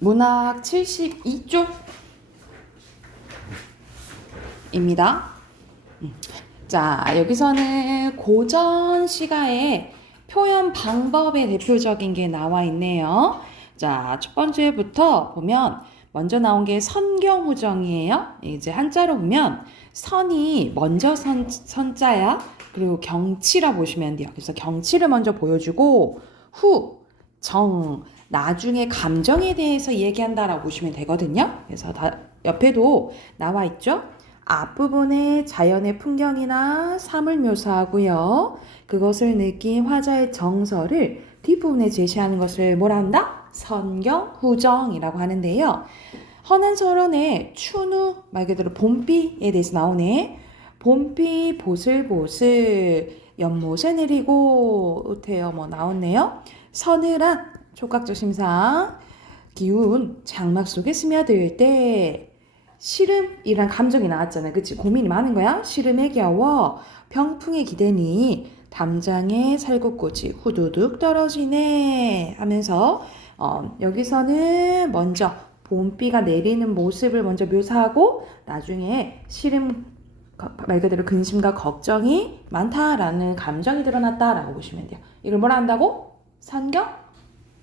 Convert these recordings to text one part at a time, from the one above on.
문학 72쪽입니다. 자, 여기서는 고전 시가의 표현 방법의 대표적인 게 나와 있네요. 자, 첫 번째부터 보면 먼저 나온 게 선경후정이에요. 이제 한자로 보면 선이 먼저 선자야. 그리고 경치라 보시면 돼요. 그래서 경치를 먼저 보여주고 나중에 감정에 대해서 얘기한다라고 보시면 되거든요. 그래서 옆에도 나와 있죠. 앞부분에 자연의 풍경이나 삶을 묘사하고요. 그것을 느낀 화자의 정서를 뒷부분에 제시하는 것을 뭐라 한다? 선경후정이라고 하는데요. 헌한설원의 춘우 말 그대로 봄비에 대해서 나오네. 봄비 보슬보슬 연못에 내리고 우태여 나왔네요. 서늘한 촉각적 심상 기운 장막 속에 스며들 때 시름이란 감정이 나왔잖아요. 그치? 고민이 많은 거야. 시름에 겨워 병풍에 기대니 담장에 살구꽃이 후두둑 떨어지네 하면서 여기서는 먼저 봄비가 내리는 모습을 먼저 묘사하고 나중에 시름 말 그대로 근심과 걱정이 많다라는 감정이 드러났다라고 보시면 돼요. 이걸 뭐라 한다고? 선경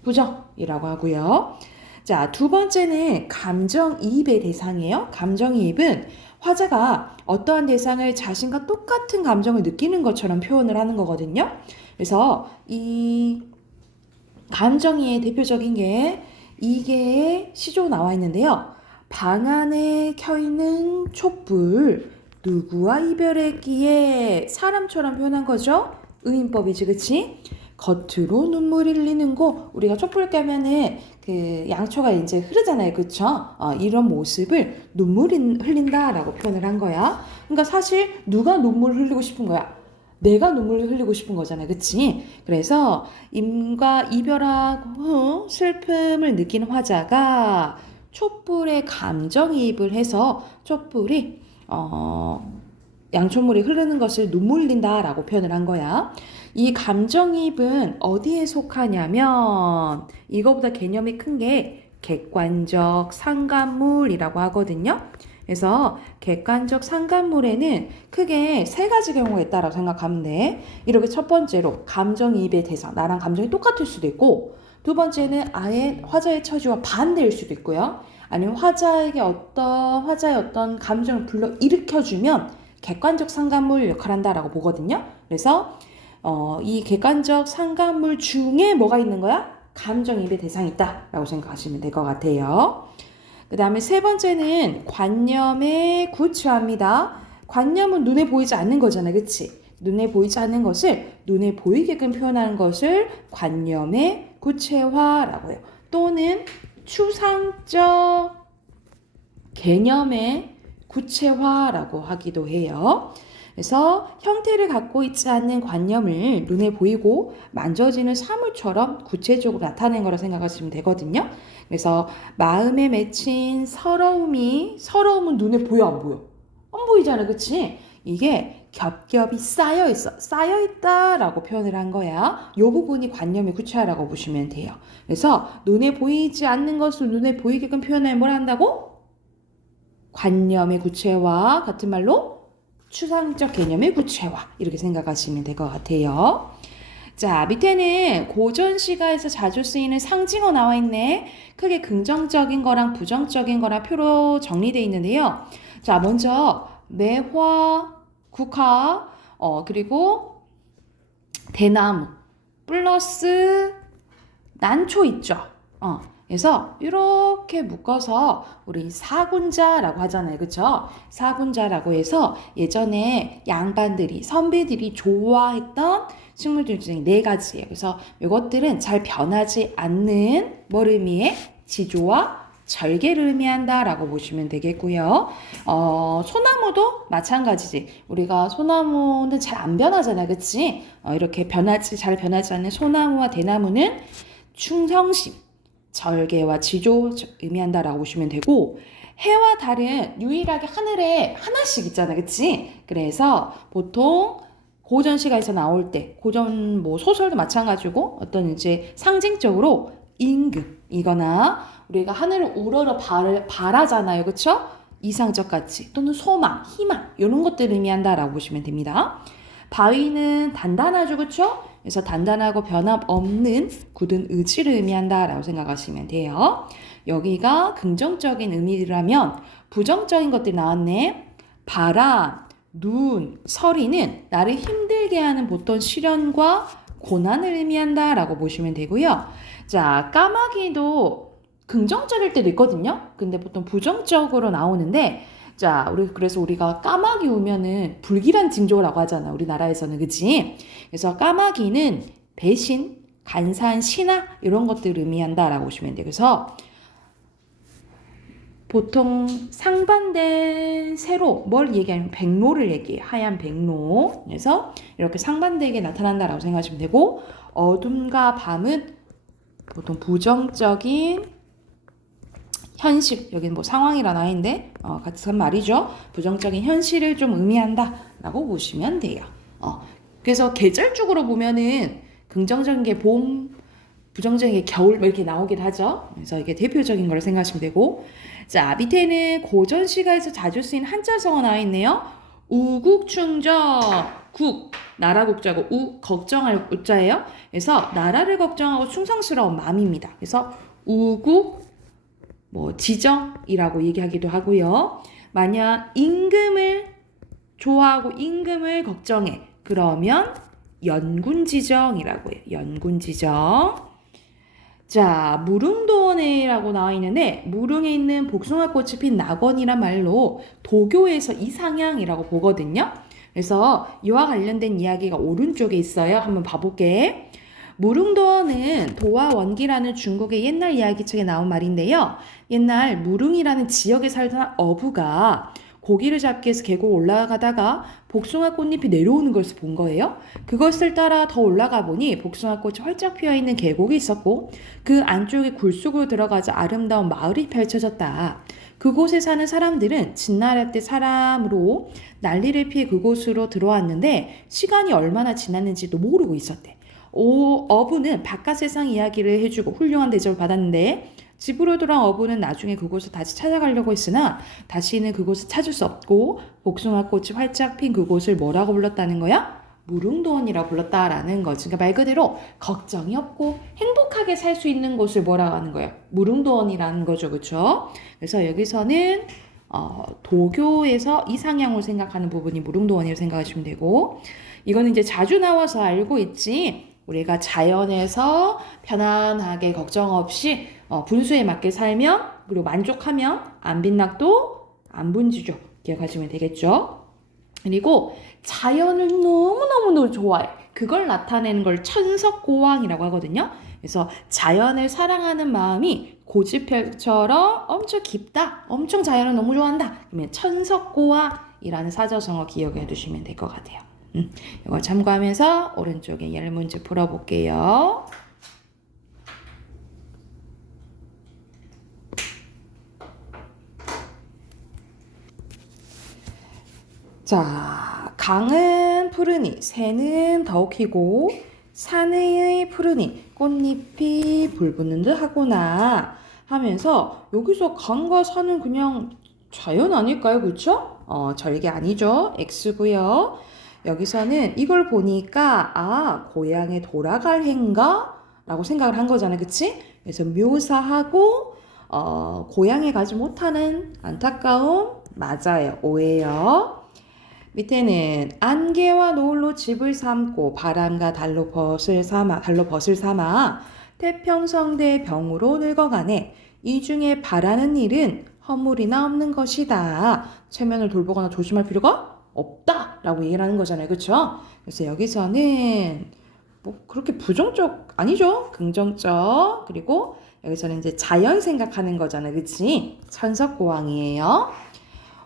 부정이라고 하고요. 자, 두 번째는 감정이입의 대상이에요. 감정이입은 화자가 어떠한 대상을 자신과 똑같은 감정을 느끼는 것처럼 표현을 하는 거거든요. 그래서 이 감정이입의 대표적인 게 이계의 시조 나와 있는데요. 방 안에 켜있는 촛불 누구와 이별했기에 사람처럼 표현한 거죠. 의인법이지, 그치? 겉으로 눈물이 흘리는 거 우리가 촛불 끄면은 그 양초가 이제 흐르잖아요, 그쵸? 이런 모습을 눈물이 흘린다라고 표현을 한 거야. 그러니까 사실 누가 눈물을 흘리고 싶은 거야? 내가 눈물을 흘리고 싶은 거잖아, 그치? 그래서 임과 이별하고 슬픔을 느끼는 화자가 촛불에 감정이입을 해서 촛불이 양초물이 흐르는 것을 눈물 흘린다라고 표현을 한 거야. 이 감정이입은 어디에 속하냐면 이거보다 개념이 큰 게 객관적 상관물이라고 하거든요. 그래서 객관적 상관물에는 크게 세 가지 경우가 있다라고 생각하면 돼. 이렇게 첫 번째로 감정이입의 대상, 나랑 감정이 똑같을 수도 있고, 두 번째는 아예 화자의 처지와 반대일 수도 있고요. 아니면 화자의 어떤 감정을 불러 일으켜주면 객관적 상관물 역할을 한다라고 보거든요. 그래서 이 객관적 상관물 중에 뭐가 있는 거야? 감정이입의 대상이 있다라고 생각하시면 될 것 같아요. 그 다음에 세 번째는 관념에 구체화합니다. 관념은 눈에 보이지 않는 거잖아요. 그치? 눈에 보이지 않는 것을 눈에 보이게끔 표현하는 것을 관념의 구체화라고 해요. 또는 추상적 개념의 구체화라고 하기도 해요. 그래서 형태를 갖고 있지 않는 관념을 눈에 보이고 만져지는 사물처럼 구체적으로 나타낸 거라 생각하시면 되거든요. 그래서 마음에 맺힌 서러움은 눈에 보여 안 보여? 안 보이잖아, 그치? 이게 겹겹이 쌓여있다라고 표현을 한 거야. 이 부분이 관념의 구체화라고 보시면 돼요. 그래서 눈에 보이지 않는 것을 눈에 보이게끔 표현하면 뭘 한다고? 관념의 구체화, 같은 말로 추상적 개념의 구체화, 이렇게 생각하시면 될 것 같아요. 자, 밑에는 고전 시가에서 자주 쓰이는 상징어 나와 있네. 크게 긍정적인 거랑 부정적인 거랑 표로 정리되어 있는데요. 자, 먼저 매화, 국화, 그리고 대나무 플러스 난초 있죠. 그래서 이렇게 묶어서 우리 사군자라고 하잖아요. 그쵸? 사군자라고 해서 예전에 양반들이, 선비들이 좋아했던 식물들 중에 네 가지예요. 그래서 이것들은 잘 변하지 않는 뭘 의미해? 지조와 절개를 의미한다라고 보시면 되겠고요. 소나무도 마찬가지지. 우리가 소나무는 잘 안 변하잖아. 그치? 이렇게 잘 변하지 않는 소나무와 대나무는 충성심, 절개와 지조 의미한다라고 보시면 되고, 해와 달은 유일하게 하늘에 하나씩 있잖아, 그치? 그래서 보통 고전 시가에서 나올 때, 고전 소설도 마찬가지고 어떤 이제 상징적으로 임금이거나 우리가 하늘을 우러러 바라잖아요. 그쵸? 이상적 가치 또는 소망, 희망 이런 것들을 의미한다라고 보시면 됩니다. 바위는 단단하죠. 그쵸? 그래서 단단하고 변함없는 굳은 의지를 의미한다라고 생각하시면 돼요. 여기가 긍정적인 의미라면 부정적인 것들이 나왔네. 바람, 눈, 서리는 나를 힘들게 하는 보통 시련과 고난을 의미한다라고 보시면 되고요. 자, 까마귀도 긍정적일 때도 있거든요. 근데 보통 부정적으로 나오는데 자, 그래서 우리가 까마귀 오면은 불길한 징조라고 하잖아. 우리나라에서는 그치? 그래서 까마귀는 배신, 간사한 신화 이런 것들을 의미한다라고 보시면 돼요. 그래서 보통 상반된 세로 뭘 얘기하면 백로를 얘기해요. 하얀 백로. 그래서 이렇게 상반되게 나타난다라고 생각하시면 되고 어둠과 밤은 보통 부정적인 현실, 여기는 뭐 상황이라 나와있는데 같은 말이죠. 부정적인 현실을 좀 의미한다라고 보시면 돼요. 그래서 계절적으로 보면은 긍정적인 게 봄, 부정적인 게 겨울 이렇게 나오긴 하죠. 그래서 이게 대표적인 걸 생각하시면 되고 자 밑에는 고전 시가에서 자주 쓰인 한자성어 나와 있네요. 우국충정 국 나라 국자고 우 걱정할 우자예요. 그래서 나라를 걱정하고 충성스러운 마음입니다. 그래서 우국 뭐 지정이라고 얘기하기도 하고요. 만약 임금을 좋아하고 임금을 걱정해 그러면 연군지정이라고 해요. 연군지정. 자, 무릉도원에라고 나와 있는데 무릉에 있는 복숭아꽃이 핀 낙원이란 말로 도교에서 이상향이라고 보거든요. 그래서 이와 관련된 이야기가 오른쪽에 있어요. 한번 봐볼게. 무릉도원은 도와 원기라는 중국의 옛날 이야기책에 나온 말인데요. 옛날 무릉이라는 지역에 살던 어부가 고기를 잡기 위해서 계곡 올라가다가 복숭아 꽃잎이 내려오는 것을 본 거예요. 그것을 따라 더 올라가 보니 복숭아 꽃이 활짝 피어있는 계곡이 있었고 그 안쪽에 굴속으로 들어가자 아름다운 마을이 펼쳐졌다. 그곳에 사는 사람들은 진나라 때 사람으로 난리를 피해 그곳으로 들어왔는데 시간이 얼마나 지났는지도 모르고 있었대. 어부는 바깥 세상 이야기를 해주고 훌륭한 대접을 받았는데 집으로 돌아온 어부는 나중에 그곳을 다시 찾아가려고 했으나 다시는 그곳을 찾을 수 없고 복숭아꽃이 활짝 핀 그곳을 뭐라고 불렀다는 거야? 무릉도원이라고 불렀다라는 거지. 그러니까 말 그대로 걱정이 없고 행복하게 살 수 있는 곳을 뭐라고 하는 거예요? 무릉도원이라는 거죠. 그렇죠? 그래서 여기서는 도교에서 이상향을 생각하는 부분이 무릉도원이라고 생각하시면 되고 이거는 이제 자주 나와서 알고 있지 우리가 자연에서 편안하게 걱정 없이 분수에 맞게 살면 그리고 만족하면 안 빛나도 안 분지죠. 기억하시면 되겠죠. 그리고 자연을 너무너무 좋아해. 그걸 나타내는 걸 천석고왕이라고 하거든요. 그래서 자연을 사랑하는 마음이 고지별처럼 엄청 깊다. 엄청 자연을 너무 좋아한다. 그러면 천석고왕이라는 사자성어 기억해 두시면 될 것 같아요. 이거 참고하면서 오른쪽에 예를 문제 풀어볼게요. 자, 강은 푸르니 새는 더욱 희고 산의 푸르니 꽃잎이 불붙는 듯 하구나 하면서 여기서 강과 산은 그냥 자연 아닐까요? 그렇죠? 절개 아니죠. X고요. 여기서는 이걸 보니까 고향에 돌아갈 해인가? 라고 생각을 한 거잖아요. 그치? 그래서 묘사하고 고향에 가지 못하는 안타까움 맞아요. 오예요. 밑에는 안개와 노을로 집을 삼고 바람과 달로 벗을 삼아 태평성대 병으로 늙어가네. 이 중에 바라는 일은 허물이나 없는 것이다. 체면을 돌보거나 조심할 필요가 없다 라고 얘기를 하는 거잖아요. 그쵸? 그래서 여기서는 뭐 그렇게 부정적 아니죠. 긍정적. 그리고 여기서는 이제 자연 생각하는 거잖아요. 그치? 천석고왕이에요.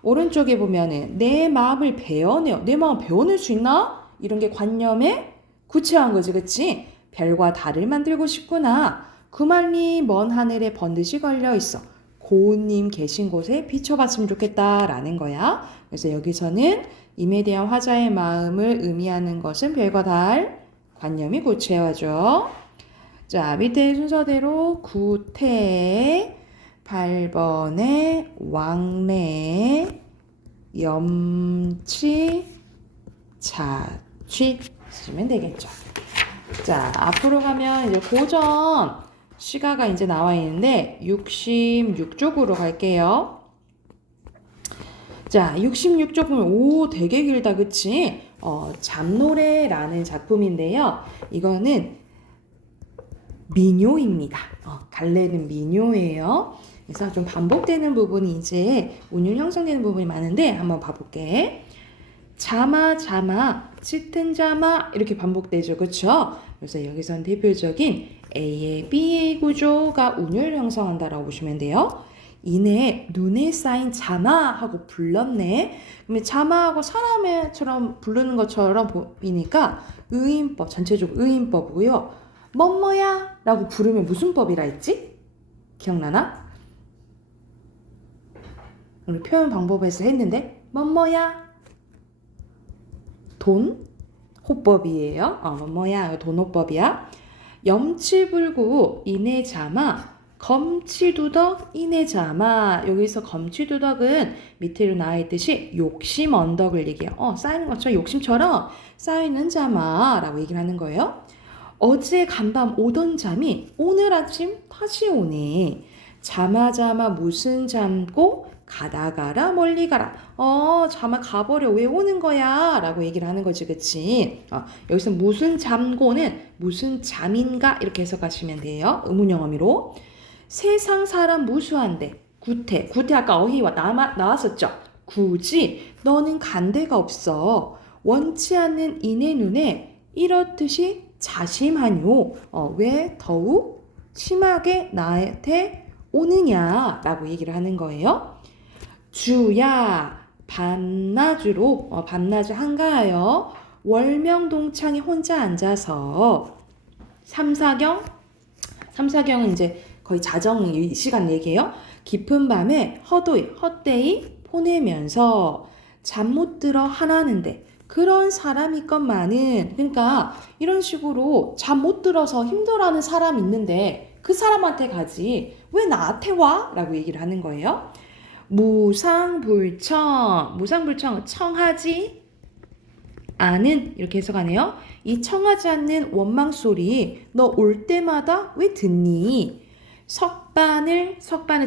오른쪽에 보면은 내 마음을 베어내요. 내 마음 베어낼 수 있나? 이런 게 관념에 구체한 거지. 그치? 별과 달을 만들고 싶구나. 구만리 먼 하늘에 번듯이 걸려 있어. 고운님 계신 곳에 비춰봤으면 좋겠다라는 거야. 그래서 여기서는 임에 대한 화자의 마음을 의미하는 것은 별과 달, 관념이 구체화죠. 자, 밑에 순서대로 구태, 8번에 왕래, 염치, 자취 쓰시면 되겠죠. 자, 앞으로 가면 이제 고전 시가가 이제 나와 있는데 66쪽으로 갈게요. 자, 66쪽 보면 오 되게 길다 그치? 잠노래라는 작품인데요. 이거는 민요입니다. 갈래는 민요예요. 그래서 좀 반복되는 부분이 이제 운율 형성되는 부분이 많은데 한번 봐볼게. 자마 자마 짙은 자마 이렇게 반복되죠. 그쵸? 그래서 여기서는 대표적인 A의 B의 구조가 운율 형성한다라고 보시면 돼요. 이내 눈에 쌓인 자마 하고 불렀네. 그러면 자마하고 사람처럼 부르는 것처럼 보이니까 의인법, 전체적으로 의인법이고요. 뭐뭐야 라고 부르면 무슨 법이라 했지? 기억나나? 우리 표현 방법에서 했는데 뭐뭐야 돈 호법이에요. 뭐뭐야 돈 호법이야. 염치불구 이내자마 검치두덕 이내자마. 여기서 검치두덕은 밑으로 나와 있듯이 욕심 언덕을 얘기해요. 쌓이는 것처럼 욕심처럼 쌓이는 자마라고 얘기를 하는 거예요. 어제 간밤 오던 잠이 오늘 아침 다시 오네. 자마자마 무슨 잠고 가다가라 멀리 가라. 자마 가버려 왜 오는 거야? 라고 얘기를 하는 거지 그치? 여기서 무슨 잠고는 무슨 잠인가 이렇게 해석하시면 돼요. 의문형 어미로. 세상 사람 무수한데 구태 아까 어휘와 나왔었죠. 굳이 너는 간데가 없어. 원치 않는 이내 눈에 이렇듯이 자심하뇨. 왜 더욱 심하게 나한테 오느냐라고 얘기를 하는 거예요. 주야 밤낮으로 밤낮을 한가하여 월명동창에 혼자 앉아서 삼사경은 이제 거의 자정 시간 얘기예요. 깊은 밤에 헛되이 보내면서 잠 못 들어 하나는데 그런 사람 있건만은 그러니까 이런 식으로 잠 못 들어서 힘들어하는 사람 있는데 그 사람한테 가지 왜 나한테 와? 라고 얘기를 하는 거예요. 무상불청 청하지 않은 이렇게 해석하네요. 이 청하지 않는 원망소리 너 올 때마다 왜 듣니? 석반을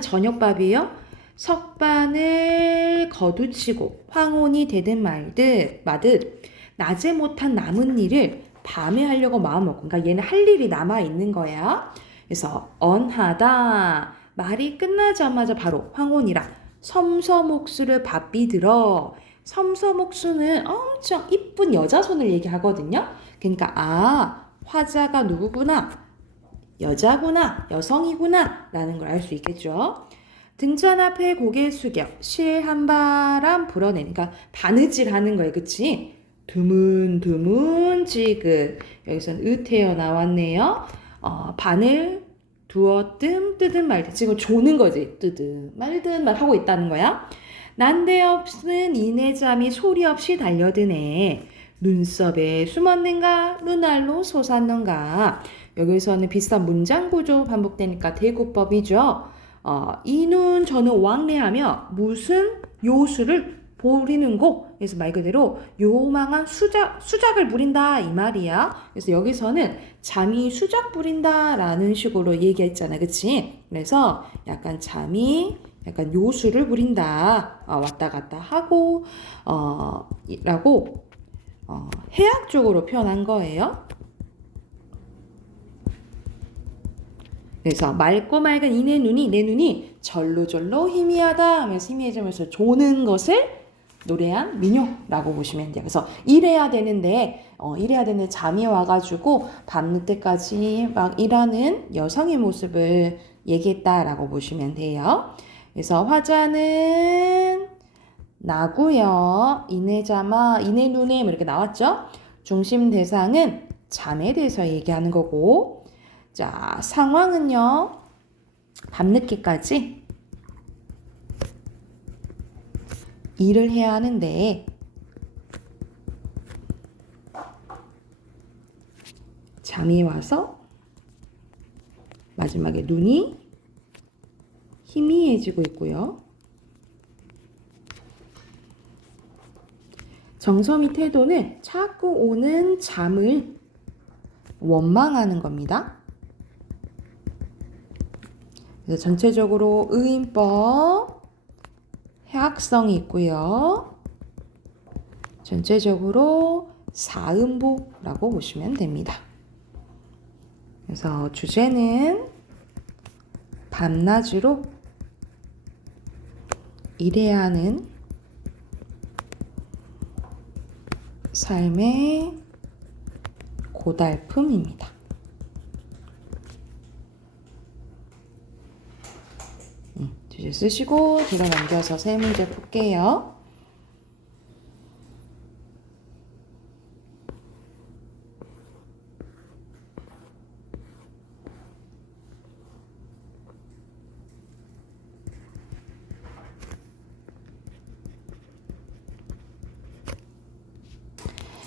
저녁밥이에요. 석반을 거두치고 황혼이 되든 마듯 낮에 못한 남은 일을 밤에 하려고 마음먹고 그러니까 얘는 할 일이 남아있는 거야. 그래서 언하다 말이 끝나자마자 바로 황혼이라 섬서목수를 바삐 들어. 섬서목수는 엄청 이쁜 여자 손을 얘기하거든요. 그러니까 화자가 누구구나 여자구나 여성이구나 라는 걸 알 수 있겠죠. 등잔 앞에 고개 숙여 실 한 바람 불어내는 그러니까 바느질 하는 거예요. 그치? 드문 지긋 여기서는 으태어 나왔네요. 바늘 두어뜸 말든 지금 조는 거지. 뜨든 말든 말 하고 있다는 거야. 난데없는 이내잠이 소리 없이 달려드네. 눈썹에 숨었는가 눈알로 솟았는가. 여기서는 비슷한 문장 구조 반복되니까 대구법이죠. 이눈 저는 왕래하며 무슨 요술을 부리는고. 그래서 말 그대로 요망한 수작을 부린다 이 말이야. 그래서 여기서는 잠이 수작 부린다 라는 식으로 얘기했잖아. 그치? 그래서 잠이 요술을 부린다. 왔다 갔다 하고 라고 해학적으로 표현한 거예요. 그래서 맑고 맑은 내 눈이 절로절로 희미하다 하면서 희미해지면서 조는 것을 노래한 민요라고 보시면 돼요. 그래서 이래야 되는데 잠이 와가지고 밤늦 때까지 막 일하는 여성의 모습을 얘기했다라고 보시면 돼요. 그래서 화자는 나고요. 이내자마, 이내눈에 이렇게 나왔죠. 중심 대상은 잠에 대해서 얘기하는 거고, 자 상황은요. 밤늦게까지 일을 해야 하는데 잠이 와서 마지막에 눈이 희미해지고 있고요. 정섬이 태도는 자꾸 오는 잠을 원망하는 겁니다. 그래서 전체적으로 의인법, 해학성이 있고요. 전체적으로 사음보라고 보시면 됩니다. 그래서 주제는 밤낮으로 일해야 하는 삶의 고달픔입니다. 주제 쓰시고 뒤로 넘겨서 세 문제 풀게요.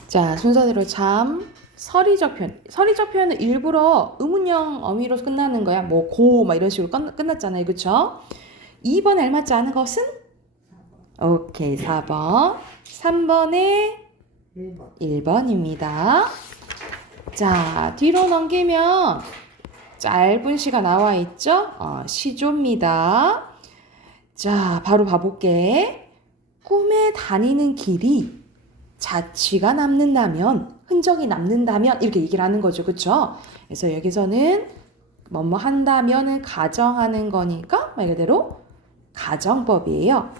자, 순서대로 잠, 서리적 표현. 서리적 표현은 일부러 의문형 어미로 끝나는 거야. 뭐, 고, 막 이런 식으로 끝났잖아요. 그쵸? 2번 알맞지 않은 것은? 오케이, 4번. 3번에 1번입니다. 자, 뒤로 넘기면 짧은 시가 나와 있죠? 시조입니다. 자, 바로 봐볼게. 꿈에 다니는 길이 자취가 남는다면, 흔적이 남는다면 이렇게 얘기를 하는 거죠. 그쵸? 그래서 여기서는 뭐뭐 한다면은 가정하는 거니까 말 그대로 가정법이에요.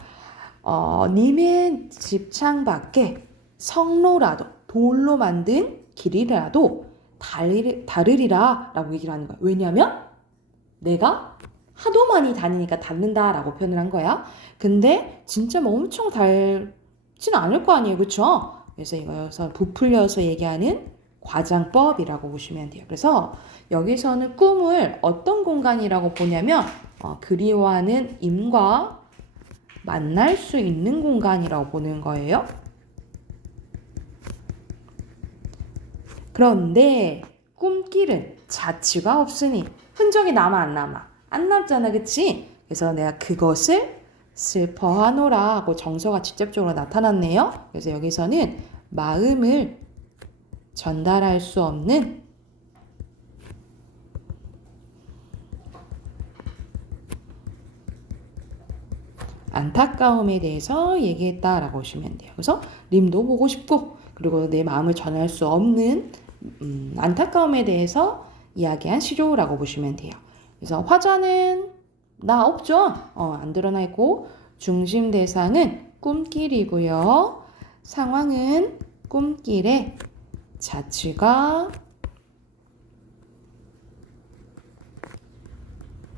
님의 집창 밖에 성로라도 돌로 만든 길이라도 다르리라 라고 얘기를 하는 거예요. 왜냐하면 내가 하도 많이 다니니까 닳는다 라고 표현을 한 거야. 근데 진짜 뭐 엄청 닳지는 않을 거 아니에요. 그쵸? 그래서 이거여서 부풀려서 얘기하는 과장법이라고 보시면 돼요. 그래서 여기서는 꿈을 어떤 공간이라고 보냐면 그리워하는 임과 만날 수 있는 공간이라고 보는 거예요. 그런데 꿈길은 자취가 없으니 흔적이 남아 안 남아? 안 남잖아. 그치? 그래서 내가 그것을 슬퍼하노라 하고 정서가 직접적으로 나타났네요. 그래서 여기서는 마음을 전달할 수 없는 안타까움에 대해서 얘기했다라고 보시면 돼요. 그래서 님도 보고 싶고 그리고 내 마음을 전할 수 없는 안타까움에 대해서 이야기한 시조라고 보시면 돼요. 그래서 화자는 나 없죠? 안 드러나 있고 중심 대상은 꿈길이고요. 상황은 꿈길에 자취가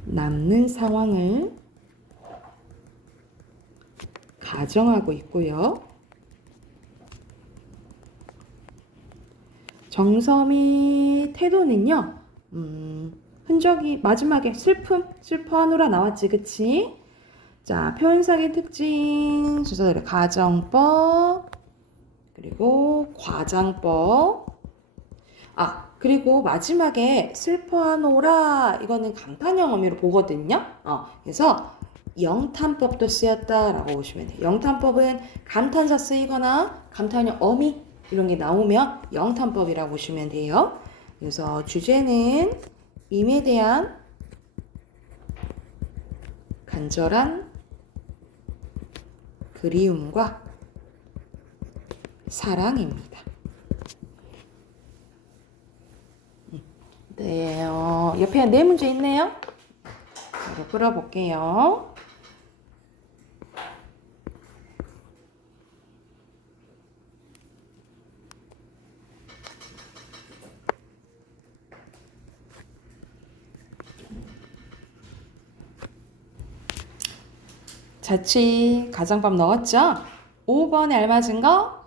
남는 상황을 가정하고 있고요. 정섬의 태도는요. 흔적이 마지막에 슬퍼하노라 나왔지. 그치? 자, 표현상의 특징 순서대로 가정법 그리고 과장법 그리고 마지막에 슬퍼하노라 이거는 감탄형 어미로 보거든요. 그래서 영탄법도 쓰였다라고 보시면 돼요. 영탄법은 감탄사 쓰이거나 감탄형 어미 이런 게 나오면 영탄법이라고 보시면 돼요. 그래서 주제는 임에 대한 간절한 그리움과 사랑입니다. 네, 옆에 네 문제 있네요. 바로 풀어볼게요. 자취 가정법 넣었죠? 5번에 알맞은 거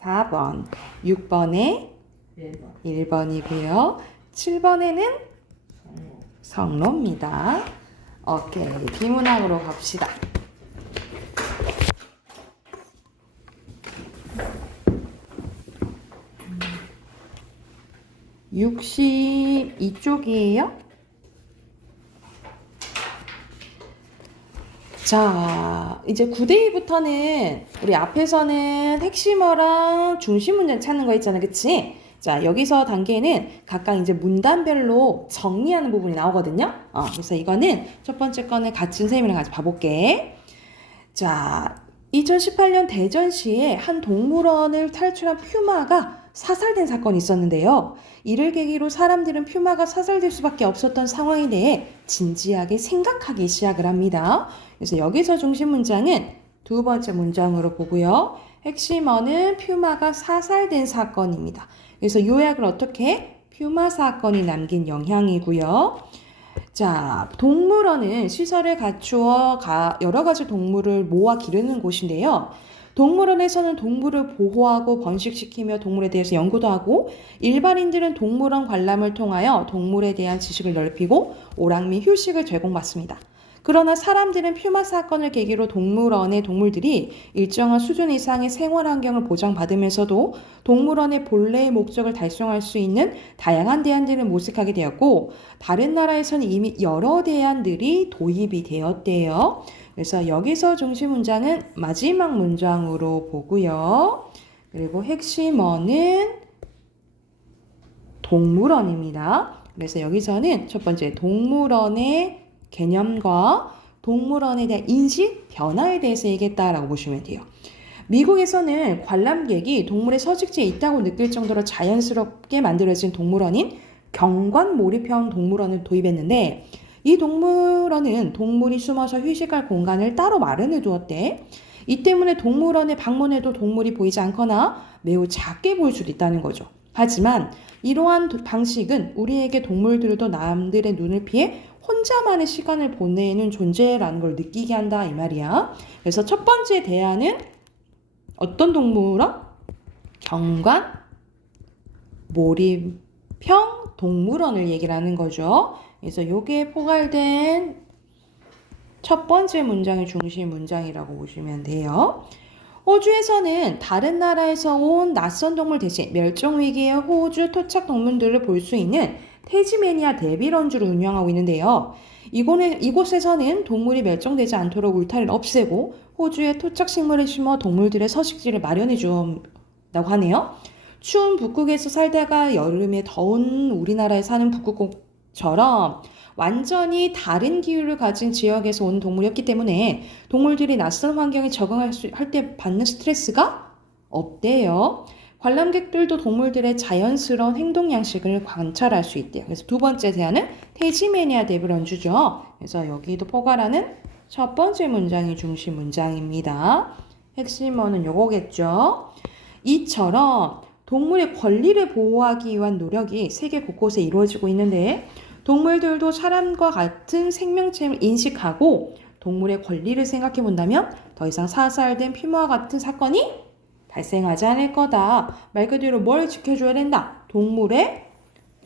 4번, 6번에 1번이고요. 7번에는 성로입니다. 오케이, 비문학으로 갑시다. 62쪽이에요. 자, 이제 9대2부터는 우리 앞에서는 핵심어랑 중심 문장 찾는 거 있잖아, 그치? 자, 여기서 단계는 각각 이제 문단별로 정리하는 부분이 나오거든요. 그래서 이거는 첫 번째 거는 같은 선생님이랑 같이 봐볼게. 자, 2018년 대전시에 한 동물원을 탈출한 퓨마가 사살된 사건이 있었는데요. 이를 계기로 사람들은 퓨마가 사살될 수밖에 없었던 상황에 대해 진지하게 생각하기 시작을 합니다. 그래서 여기서 중심 문장은 두 번째 문장으로 보고요. 핵심어는 퓨마가 사살된 사건입니다. 그래서 요약을 어떻게 해? 퓨마 사건이 남긴 영향이고요. 자, 동물원은 시설을 갖추어 여러 가지 동물을 모아 기르는 곳인데요. 동물원에서는 동물을 보호하고 번식시키며 동물에 대해서 연구도 하고 일반인들은 동물원 관람을 통하여 동물에 대한 지식을 넓히고 오락 및 휴식을 제공받습니다. 그러나 사람들은 퓨마 사건을 계기로 동물원의 동물들이 일정한 수준 이상의 생활 환경을 보장받으면서도 동물원의 본래의 목적을 달성할 수 있는 다양한 대안들을 모색하게 되었고 다른 나라에서는 이미 여러 대안들이 도입이 되었대요. 그래서 여기서 중심 문장은 마지막 문장으로 보고요. 그리고 핵심어는 동물원입니다. 그래서 여기서는 첫 번째 동물원의 개념과 동물원에 대한 인식, 변화에 대해서 얘기했다라고 보시면 돼요. 미국에서는 관람객이 동물의 서식지에 있다고 느낄 정도로 자연스럽게 만들어진 동물원인 경관 몰입형 동물원을 도입했는데 이 동물원은 동물이 숨어서 휴식할 공간을 따로 마련해 두었대. 이 때문에 동물원에 방문해도 동물이 보이지 않거나 매우 작게 보일 수도 있다는 거죠. 하지만 이러한 방식은 우리에게 동물들도 남들의 눈을 피해 혼자만의 시간을 보내는 존재라는 걸 느끼게 한다 이 말이야. 그래서 첫 번째 대안은 어떤 동물원? 경관 몰입형 동물원을 얘기를 하는 거죠. 그래서 요게 포괄된 첫 번째 문장의 중심 문장이라고 보시면 돼요. 호주에서는 다른 나라에서 온 낯선 동물 대신 멸종위기의 호주 토착 동물들을 볼 수 있는 태즈메니아 데빌런주를 운영하고 있는데요. 이곳에서는 동물이 멸종되지 않도록 울타리를 없애고 호주에 토착 식물을 심어 동물들의 서식지를 마련해 준다고 하네요. 추운 북극에서 살다가 여름에 더운 우리나라에 사는 북극곰처럼 완전히 다른 기후를 가진 지역에서 온 동물이었기 때문에 동물들이 낯선 환경에 적응할 때 받는 스트레스가 없대요. 관람객들도 동물들의 자연스러운 행동 양식을 관찰할 수 있대요. 그래서 두 번째 대안은 태즈메니아 데빌런주죠. 그래서 여기도 포괄하는 첫 번째 문장이 중심 문장입니다. 핵심어는 요거겠죠. 이처럼 동물의 권리를 보호하기 위한 노력이 세계 곳곳에 이루어지고 있는데 동물들도 사람과 같은 생명체를 인식하고 동물의 권리를 생각해 본다면 더 이상 사살된 퓨마와 같은 사건이 발생하지 않을 거다. 말 그대로 뭘 지켜줘야 된다? 동물의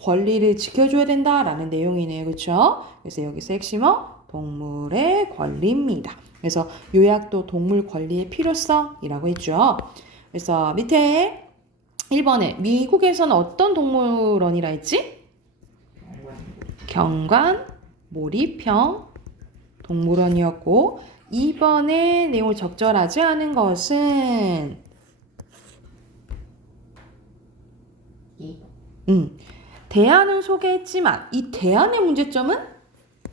권리를 지켜줘야 된다라는 내용이네요. 그렇죠? 그래서 여기서 핵심어 동물의 권리입니다. 그래서 요약도 동물 권리의 필요성이라고 했죠. 그래서 밑에 1번에 미국에서는 어떤 동물원이라 했지? 경관 몰입형 동물원이었고 2번의 내용을 적절하지 않은 것은 대안은 소개했지만 이 대안의 문제점은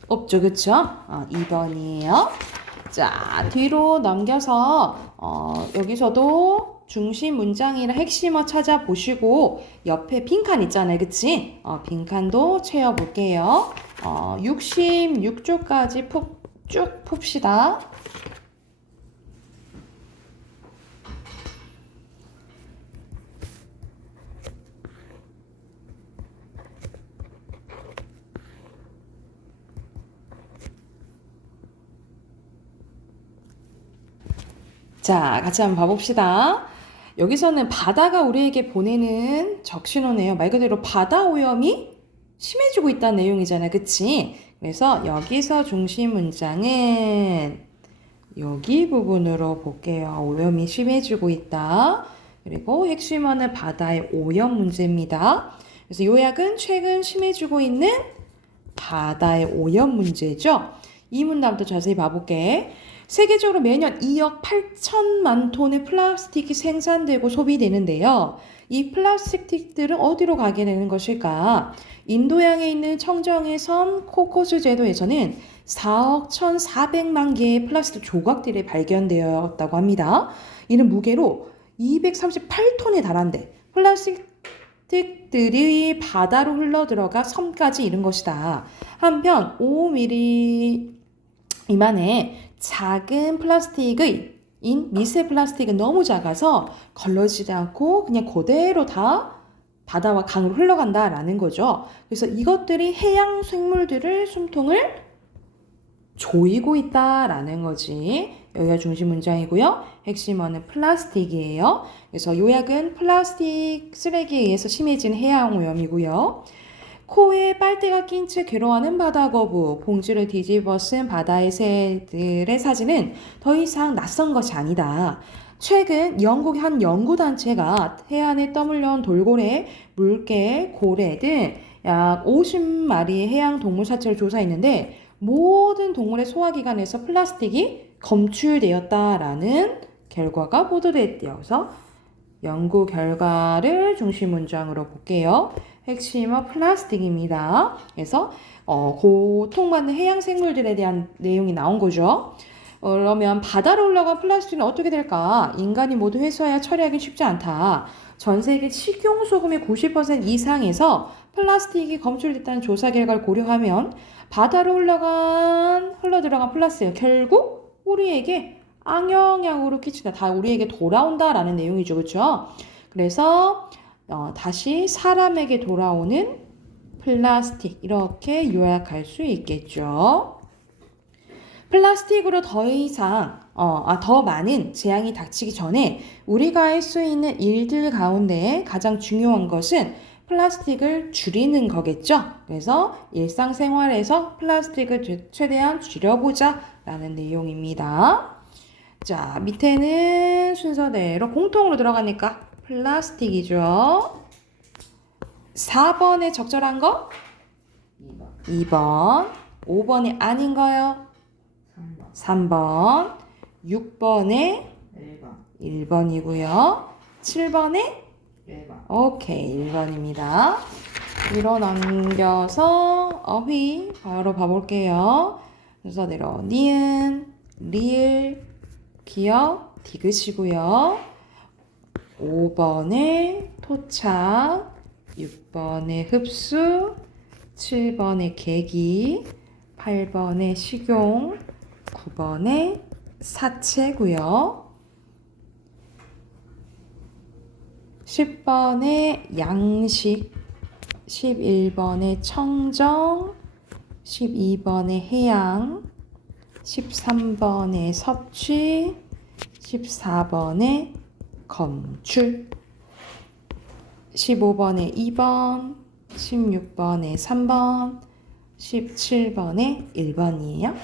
없죠. 그쵸? 2번이에요. 자, 뒤로 넘겨서 여기서도 중심 문장이랑 핵심어 찾아보시고 옆에 빈칸 있잖아요. 그치? 빈칸도 채워볼게요. 66쪽까지 쭉 풉시다. 자, 같이 한번 봐봅시다. 여기서는 바다가 우리에게 보내는 적신호네요. 말 그대로 바다 오염이 심해지고 있다는 내용이잖아요. 그치? 그래서 여기서 중심 문장은 여기 부분으로 볼게요. 오염이 심해지고 있다. 그리고 핵심어는 바다의 오염 문제입니다. 그래서 요약은 최근 심해지고 있는 바다의 오염 문제죠. 이 문단부터 자세히 봐볼게. 세계적으로 매년 2억 8천만 톤의 플라스틱이 생산되고 소비되는데요. 이 플라스틱들은 어디로 가게 되는 것일까? 인도양에 있는 청정의 섬 코코스 제도에서는 4억 1,400만 개의 플라스틱 조각들이 발견되었다고 합니다. 이는 무게로 238톤에 달한대. 플라스틱들이 바다로 흘러들어가 섬까지 이른 것이다. 한편 5mm 이만의 작은 미세 플라스틱은 너무 작아서 걸러지지 않고 그냥 그대로 다 바다와 강으로 흘러간다라는 거죠. 그래서 이것들이 해양 생물들을 숨통을 조이고 있다라는 거지. 여기가 중심 문장이고요. 핵심어는 플라스틱이에요. 그래서 요약은 플라스틱 쓰레기에 의해서 심해진 해양 오염이고요. 코에 빨대가 낀 채 괴로워하는 바다거북, 봉지를 뒤집어 쓴 바다의 새들의 사진은 더 이상 낯선 것이 아니다. 최근 영국의 한 연구단체가 해안에 떠밀려온 돌고래, 물개, 고래 등 약 50마리의 해양 동물 사체를 조사했는데 모든 동물의 소화기관에서 플라스틱이 검출되었다라는 결과가 보도됐대요. 그래서 연구 결과를 중심 문장으로 볼게요. 핵심어 플라스틱입니다. 그래서 고통받는 해양 생물들에 대한 내용이 나온 거죠. 그러면 바다로 올라간 플라스틱은 어떻게 될까? 인간이 모두 회수하여 처리하기 쉽지 않다. 전 세계 식용소금의 90% 이상에서 플라스틱이 검출됐다는 조사 결과를 고려하면 바다로 흘러들어간 플라스틱은 결국 우리에게 악영향으로 끼친다. 다 우리에게 돌아온다라는 내용이죠. 그렇죠? 그래서 다시 사람에게 돌아오는 플라스틱 이렇게 요약할 수 있겠죠. 플라스틱으로 더 많은 재앙이 닥치기 전에 우리가 할 수 있는 일들 가운데 가장 중요한 것은 플라스틱을 줄이는 거겠죠. 그래서 일상생활에서 플라스틱을 최대한 줄여보자 라는 내용입니다. 자, 밑에는 순서대로 공통으로 들어가니까 플라스틱이죠. 4번에 적절한 거? 2번. 5번에 아닌 거요? 3번. 6번에 1번이고요. 7번에 1번. 오케이, 1번입니다. 위로 넘겨서 어휘 바로 봐볼게요. 순서대로 니은, 리을, 기역, 디귿이고요. 5번에 토착, 6번에 흡수, 7번에 계기, 8번에 식용, 9번에 사체고요. 10번에 양식, 11번에 청정, 12번에 해양, 13번에 섭취, 14번에 검출, 15번에 2번, 16번에 3번, 17번에 1번이에요.